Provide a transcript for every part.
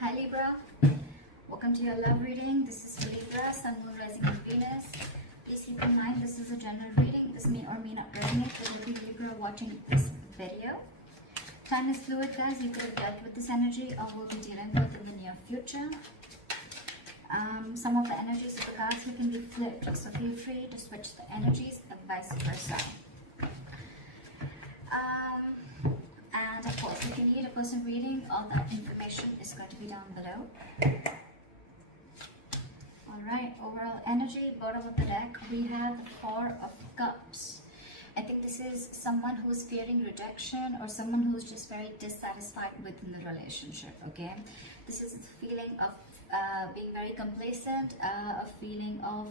Hi Libra, welcome to your love reading. This is for Libra, Sun, Moon, Rising and Venus. Please keep in mind this is a general reading. This may or may not resonate with every Libra watching this video. Time is fluid, guys. You could have dealt with this energy or will be dealing with in the near future. Some of the energies of the cards here can be flipped, so feel free to switch the energies and vice versa. And of course, if you need a personal reading, all that information is going to be down below. Alright, overall energy, bottom of the deck, we have the Four of Cups. I think this is someone who's fearing rejection or someone who's just very dissatisfied within the relationship, okay? This is the feeling of being very complacent, a feeling of,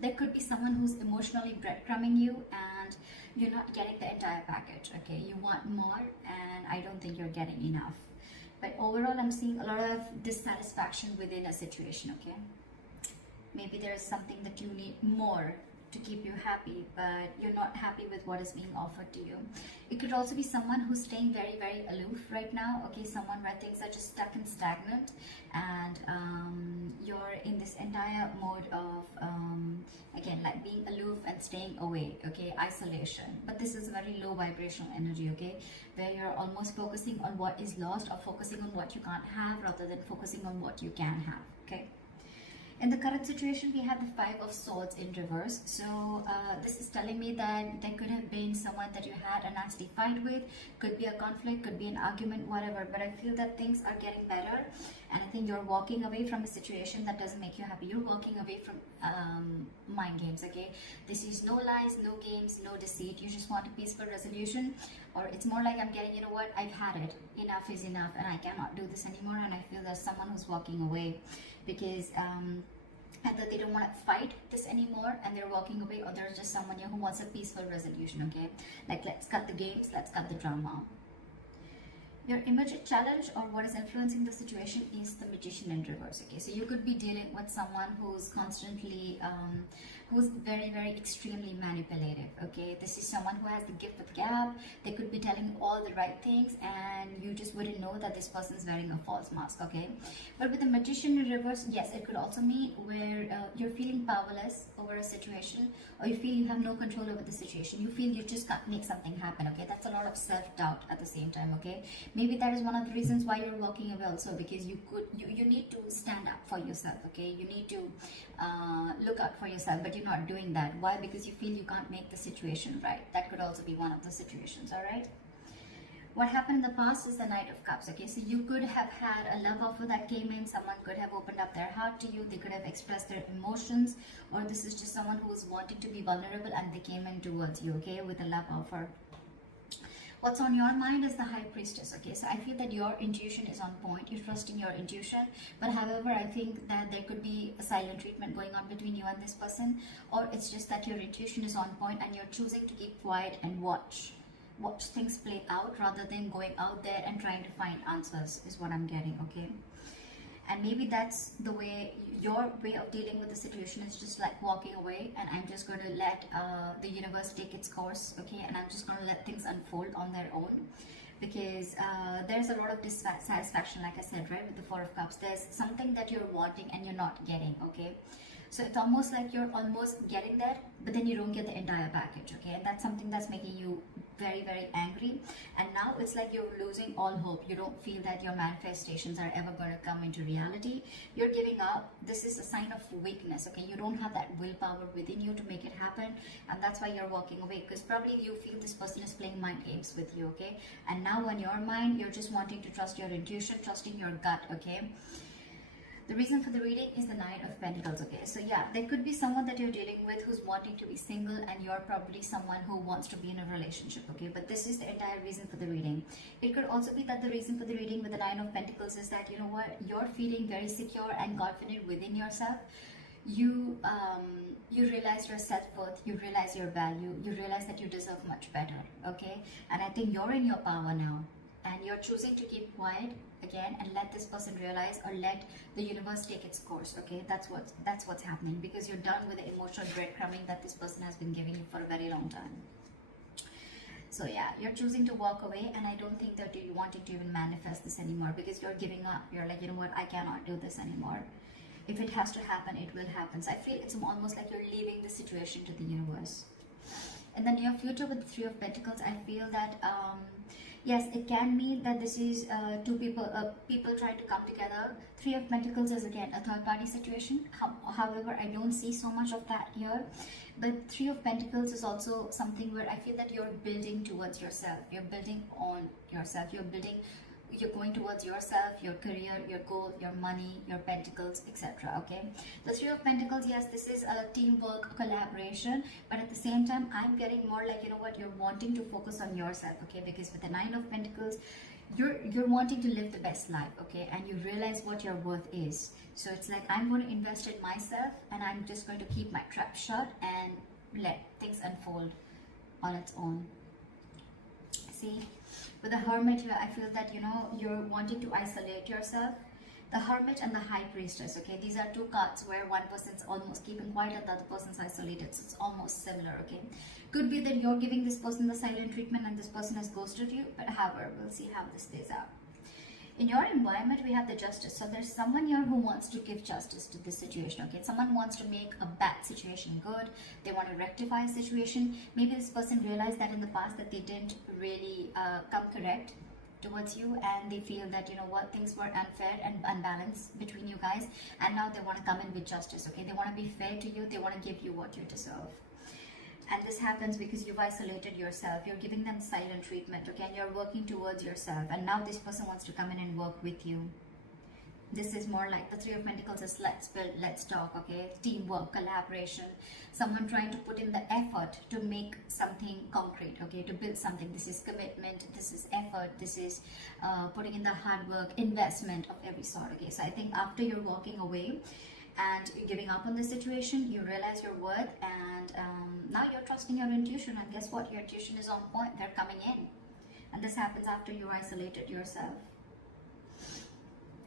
there could be someone who's emotionally breadcrumbing you and you're not getting the entire package, okay? You want more and I don't think you're getting enough. But overall, I'm seeing a lot of dissatisfaction within a situation, okay? Maybe there is something that you need more to keep you happy, but you're not happy with what is being offered to you. It could also be someone who's staying very, very aloof right now, okay? Someone where things are just stuck and stagnant and you're in this entire mode of, again, like being aloof and staying away, okay? Isolation. But this is a very low vibrational energy, okay? Where you're almost focusing on what is lost or focusing on what you can't have rather than focusing on what you can have, okay? In the current situation, we have the Five of Swords in reverse. So this is telling me that there could have been someone that you had a nasty fight with. Could be a conflict, could be an argument, whatever. But I feel that things are getting better. And I think you're walking away from a situation that doesn't make you happy. You're walking away from mind games, okay? This is no lies, no games, no deceit. You just want a peaceful resolution. Or it's more like I'm getting, you know what, I've had it. Enough is enough and I cannot do this anymore. And I feel there's someone who's walking away because either they don't want to fight this anymore and they're walking away, or there's just someone here who wants a peaceful resolution, okay? Like, let's cut the games, let's cut the drama. Your immediate challenge or what is influencing the situation is the Magician in reverse, okay? So you could be dealing with someone who's constantly, who's very, very extremely manipulative, okay? This is someone who has the gift of gab. They could be telling you all the right things and you just wouldn't know that this person's wearing a false mask, okay? But with the Magician in reverse, yes, it could also mean where you're feeling powerless over a situation, or you feel you have no control over the situation. You feel you just can't make something happen, okay? That's a lot of self-doubt at the same time, okay? Maybe that is one of the reasons why you're walking away also, because you need to stand up for yourself, okay? You need to look out for yourself, but you're not doing that. Why? Because you feel you can't make the situation right. That could also be one of the situations, all right? What happened in the past is the Knight of Cups, okay? So you could have had a love offer that came in. Someone could have opened up their heart to you. They could have expressed their emotions, or this is just someone who was wanting to be vulnerable and they came in towards you, okay, with a love offer. What's on your mind is the High Priestess, okay? So I feel that your intuition is on point. You're trusting your intuition. But however, I think that there could be a silent treatment going on between you and this person. Or it's just that your intuition is on point and you're choosing to keep quiet and watch things play out rather than going out there and trying to find answers is what I'm getting, okay? And maybe that's the way, your way of dealing with the situation is just like walking away and I'm just going to let the universe take its course, okay? And I'm just going to let things unfold on their own, because there's a lot of dissatisfaction, like I said, right, with the Four of Cups. There's something that you're wanting and you're not getting, okay? So it's almost like you're almost getting there, but then you don't get the entire package, okay? And that's something that's making you very, very angry. And now it's like you're losing all hope. You don't feel that your manifestations are ever going to come into reality. You're giving up. This is a sign of weakness, okay? You don't have that willpower within you to make it happen. And that's why you're walking away, because probably you feel this person is playing mind games with you, okay? And now on your mind, you're just wanting to trust your intuition, trusting your gut, okay? The reason for the reading is the Knight of Pentacles, okay? So yeah, there could be someone that you're dealing with who's wanting to be single and you're probably someone who wants to be in a relationship, okay? But this is the entire reason for the reading. It could also be that the reason for the reading with the Nine of Pentacles is that, you know what, you're feeling very secure and confident within yourself. You realize your self-worth, you realize your value, you realize that you deserve much better, okay? And I think you're in your power now. And you're choosing to keep quiet again and let this person realize, or let the universe take its course, okay? That's what's happening, because you're done with the emotional breadcrumbing that this person has been giving you for a very long time. So yeah, you're choosing to walk away, and I don't think that you're wanting to even manifest this anymore, because you're giving up. You're like, you know what, I cannot do this anymore. If it has to happen, it will happen. So I feel it's almost like you're leaving the situation to the universe. In the near future with the Three of Pentacles, I feel that yes, it can mean that this is two people, people trying to come together. Three of Pentacles is again a third party situation. However, I don't see so much of that here. But Three of Pentacles is also something where I feel that you're building towards yourself. You're building on yourself. You're going towards yourself, your career, your goal, your money, your pentacles, etc. Okay, the Three of Pentacles, yes, this is a teamwork, collaboration, but at the same time I'm getting more like, you know what, you're wanting to focus on yourself. Okay, because with the Nine of Pentacles, you're wanting to live the best life. Okay, and you realize what your worth is. So it's like, I'm going to invest in myself, and I'm just going to keep my trap shut and let things unfold on its own. See, with the Hermit here, I feel that, you know, you're wanting to isolate yourself. The Hermit and the High Priestess, okay, these are two cards where one person's almost keeping quiet and the other person's isolated. So it's almost similar. Okay, could be that you're giving this person the silent treatment and this person has ghosted you, but however, we'll see how this plays out. In your environment, we have the Justice. So there's someone here who wants to give justice to this situation. Okay, someone wants to make a bad situation good. They want to rectify a situation. Maybe this person realized that in the past that they didn't really come correct towards you, and they feel that, you know what, things were unfair and unbalanced between you guys, and now they want to come in with justice. Okay, they want to be fair to you. They want to give you what you deserve. And this happens because you've isolated yourself. You're giving them silent treatment, okay, and you're working towards yourself, and now this person wants to come in and work with you. This is more like the Three of Pentacles is let's build, let's talk. Okay, teamwork, collaboration, someone trying to put in the effort to make something concrete. Okay, to build something. This is commitment, this is effort, this is putting in the hard work, investment of every sort. Okay, so I think after you're walking away and you're giving up on the situation, you realize your worth, and now you're trusting your intuition, and guess what, your intuition is on point. They're coming in, and this happens after you isolated yourself.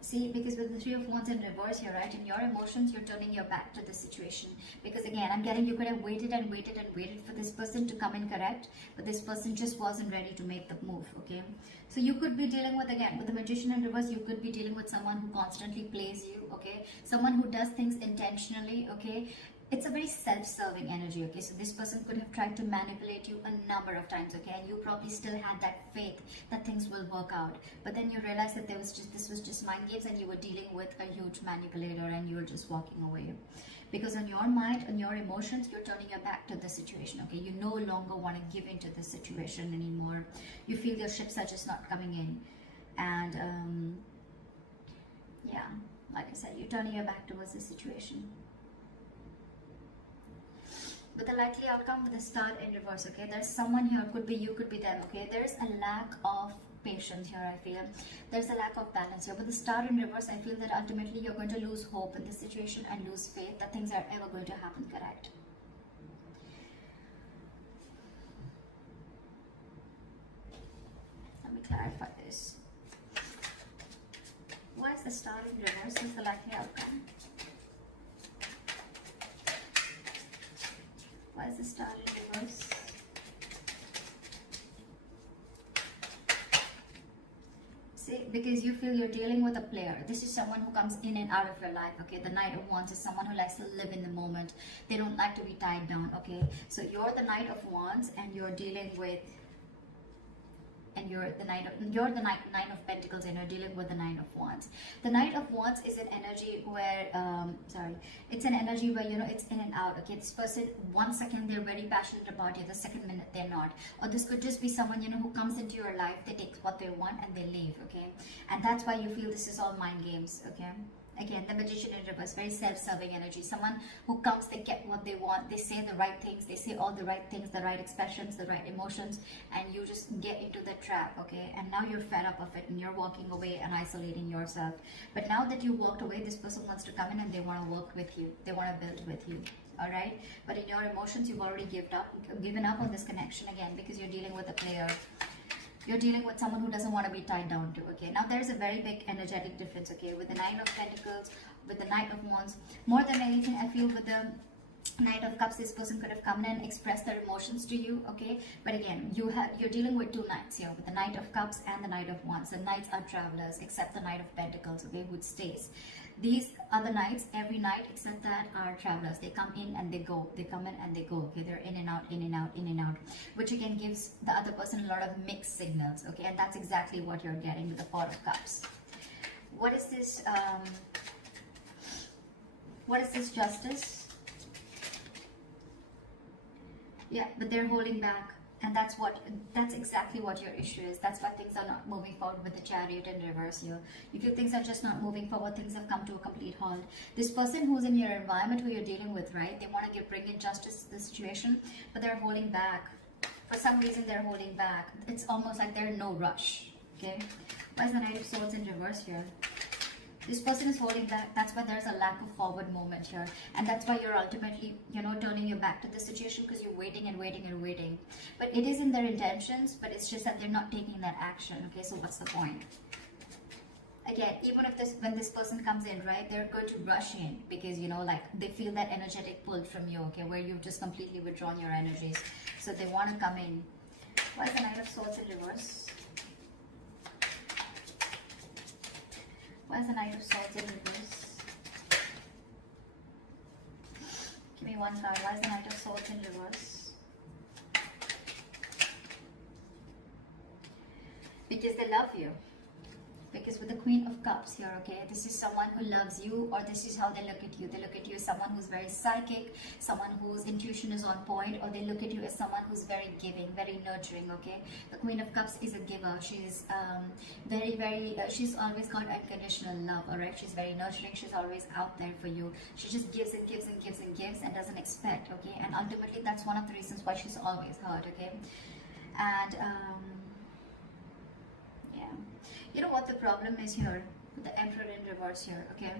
See, because with the Three of Wands in reverse here, right, in your emotions, you're turning your back to the situation. Because again, I'm getting, you could have waited and waited and waited for this person to come in correct, but this person just wasn't ready to make the move. Okay, so you could be dealing with, again, with the Magician in reverse, you could be dealing with someone who constantly plays you. Okay, someone who does things intentionally. Okay, it's a very self-serving energy. Okay, so this person could have tried to manipulate you a number of times. Okay, and you probably still had that faith that things will work out, but then you realized that this was just mind games, and you were dealing with a huge manipulator, and you were just walking away. Because on your mind, on your emotions, you're turning your back to the situation. Okay, you no longer want to give into the situation anymore. You feel your ships are just not coming in, and yeah, like I said, you're turning your back towards the situation. With the likely outcome with the Star in reverse, okay, there's someone here, could be you, could be them. Okay, there's a lack of patience here. I feel there's a lack of balance here. With the Star in reverse, I feel that ultimately you're going to lose hope in this situation and lose faith that things are ever going to happen correct. Let me clarify this. Why is the Star in reverse? Is the likely outcome? Why is the Star in reverse? See, because you feel you're dealing with a player. This is someone who comes in and out of your life. Okay, the Knight of Wands is someone who likes to live in the moment. They don't like to be tied down. Okay, so you're the Knight of Wands, and you're dealing with, and you're the Nine of Pentacles, and you're dealing with the Nine of Wands. The Knight of Wands is an energy where, it's an energy where, you know, it's in and out. Okay, this person, 1 second they're very passionate about you, the second minute they're not. Or this could just be someone, you know, who comes into your life, they take what they want and they leave. Okay, and that's why you feel this is all mind games. Okay. Again, the Magician in reverse, very self-serving energy. Someone who comes, they get what they want, they say the right things, they say all the right things, the right expressions, the right emotions, and you just get into the trap. Okay, and now you're fed up of it, and you're walking away and isolating yourself. But now that you walked away, this person wants to come in and they want to work with you, they want to build with you. All right, but in your emotions, you've already given up on this connection again, because you're dealing with a player. You're dealing with someone who doesn't want to be tied down to. Okay, now there's a very big energetic difference. Okay, with the Nine of Pentacles, with the Knight of Wands, more than anything, I feel with the Knight of Cups, this person could have come in and expressed their emotions to you, okay? But again, you're dealing with two knights here, with the Knight of Cups and the Knight of Wands. The knights are travelers, except the Knight of Pentacles, okay, who stays. These other knights, every knight except that, are travelers. They come in and they go. They come in and they go, okay? They're in and out, in and out, in and out, which again gives the other person a lot of mixed signals, okay? And that's exactly what you're getting with the Four of Cups. What is this? What is this Justice? Yeah, but they're holding back, and that's exactly what your issue is. That's why things are not moving forward with the Chariot in reverse here. You feel things are just not moving forward. Things have come to a complete halt. This person who's in your environment, who you're dealing with, right? They want to bring in justice to the situation, but they're holding back. For some reason, they're holding back. It's almost like they're in no rush. Okay, why is the Knight of Swords in reverse here? This person is holding back. That's why there's a lack of forward movement here. And that's why you're ultimately, turning your back to the situation, because you're waiting and waiting and waiting. But it is in their intentions, but it's just that they're not taking that action. Okay, so what's the point? Again, even if when this person comes in, right, they're going to rush in because, they feel that energetic pull from you, okay, where you've just completely withdrawn your energies. So they want to come in. Why is the Knight of Swords in reverse? Why is the Knight of Swords in reverse? Give me one card. Why is the Knight of Swords in reverse? Because they love you. Because with the Queen of Cups here, okay, this is someone who loves you, or this is how they look at you. They look at you as someone who's very psychic, someone whose intuition is on point, or they look at you as someone who's very giving, very nurturing, okay? The Queen of Cups is a giver. She's she's always got unconditional love, all right? She's very nurturing. She's always out there for you. She just gives and gives and gives and gives and doesn't expect, okay? And ultimately, that's one of the reasons why she's always hurt, okay? And, yeah. You know what the problem is here with the Emperor in reverse here, okay?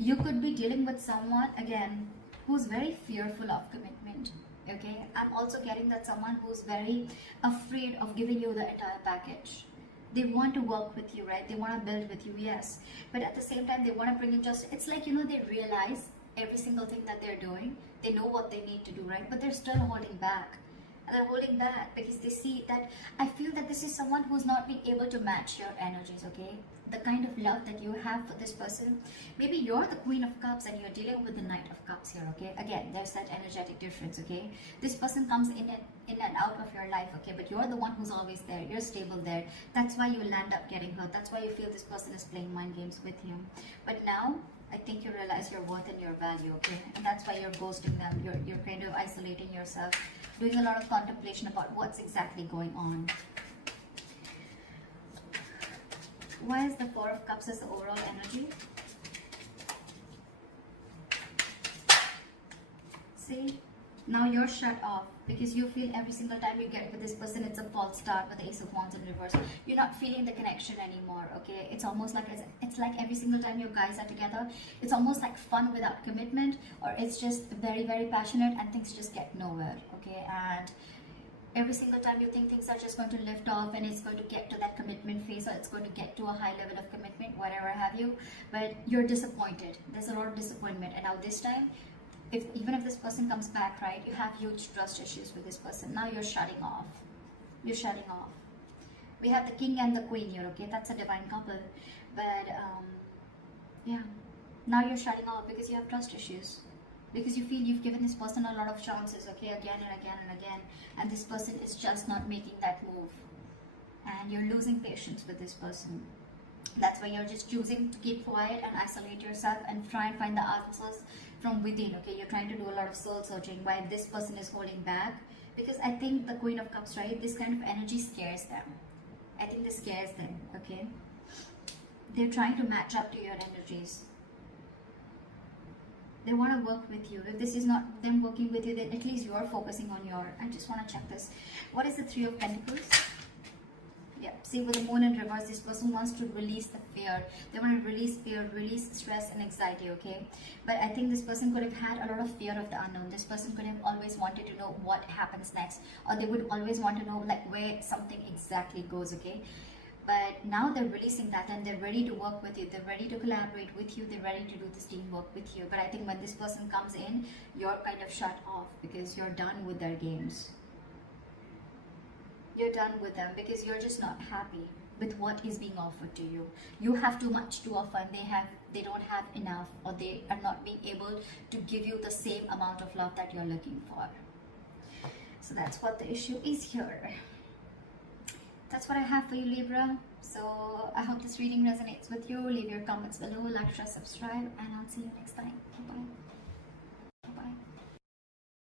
You could be dealing with someone, again, who's very fearful of commitment, okay? I'm also getting that someone who's very afraid of giving you the entire package. They want to work with you, right? They want to build with you, yes. But at the same time, they want to bring in just, it's like, they realize every single thing that they're doing. They know what they need to do, right? But they're still holding back. And they're holding back because they see that, I feel that this is someone who's not been able to match your energies, okay? The kind of love that you have for this person. Maybe you're the Queen of Cups and you're dealing with the Knight of Cups here, okay? Again, there's that energetic difference, okay? This person comes in and out of your life, okay? But you're the one who's always there. You're stable there. That's why you land up getting hurt. That's why you feel this person is playing mind games with you. But now, I think you realize your worth and your value, okay? And that's why you're ghosting them. You're kind of isolating yourself, doing a lot of contemplation about what's exactly going on. Why is the Four of Cups as the overall energy? See? Now you're shut off because you feel every single time you get with this person, it's a false start with the Ace of Wands in reverse. You're not feeling the connection anymore, okay? It's almost like it's like every single time you guys are together, it's almost like fun without commitment, or it's just very, very passionate and things just get nowhere, okay? And every single time you think things are just going to lift off and it's going to get to that commitment phase, or it's going to get to a high level of commitment, whatever have you, but you're disappointed. There's a lot of disappointment. And now this time, even if this person comes back, right, you have huge trust issues with this person. Now you're shutting off. You're shutting off. We have the King and the Queen here, okay? That's a divine couple. But, yeah. Now you're shutting off because you have trust issues. Because you feel you've given this person a lot of chances, okay? Again and again and again. And this person is just not making that move. And you're losing patience with this person. That's why you're just choosing to keep quiet and isolate yourself and try and find the answers from within, okay? You're trying to do a lot of soul searching while this person is holding back. Because I think the Queen of Cups, right, this kind of energy scares them. I think this scares them, okay? They're trying to match up to your energies. They want to work with you. If this is not them working with you, then at least you're focusing on your... I just want to check this. What is the Three of Pentacles? Yeah, see, with the Moon in reverse, this person wants to release the fear. They want to release fear, release stress and anxiety, okay? But I think this person could have had a lot of fear of the unknown. This person could have always wanted to know what happens next. Or they would always want to know, like, where something exactly goes, okay? But now they're releasing that and they're ready to work with you. They're ready to collaborate with you. They're ready to do this teamwork with you. But I think when this person comes in, you're kind of shut off because you're done with their games. You're done with them because you're just not happy with what is being offered to you. You have too much to offer and they don't have enough, or they are not being able to give you the same amount of love that you're looking for. So that's what the issue is here. That's what I have for you, Libra. So I hope this reading resonates with you. Leave your comments below, like, share, subscribe, and I'll see you next time. Bye-bye.